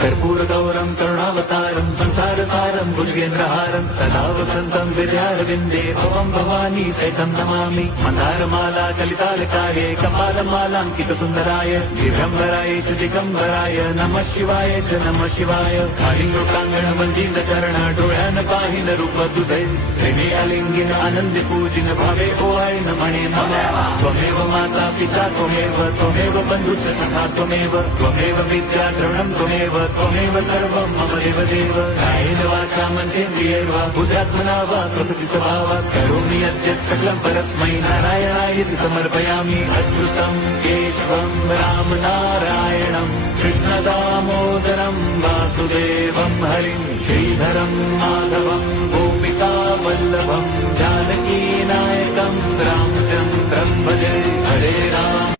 कर्पूरगौरं करुणावतारं संसारसारं भुजगेन्द्रहारं सदा वसन्तं विद्यारविन्दे भवं भवानी सहितं नमामि। मन्दारमाला कलितालकार्ये कपालमालाङ्कितसुन्दराय दिव्यम्बराय च दिगम्बराय नमः शिवाय च नमः शिवाय। कालिङ्गोटाङ्गणवन्दितचरण डोळ्यान पाहिन रूप तुझे प्रेमे अलिंगिन आनंदी पूजिन भावे ओवाळीन म्हणे नमः। त्वमेव माता पिता त्वमेव बन्धुश्च सखा त्वमेव विद्या द्रविणं त्वमेव सर्वं मम देवदेव। कायेन वाचा मनसेन्द्रियैर्वा बुद्ध्यात्मना वा प्रकृति स्वभावात् करोमि यद्यत् सकलं परस्मै नारायणायति समर्पयामि। अच्युतं केशवं राम नारायणं कृष्णदामोदरं वासुदेवं हरिं श्रीधरं माधवं गोपिका वल्लभं जानकी नायकं रामचन्द्रं भजे। हरे राम।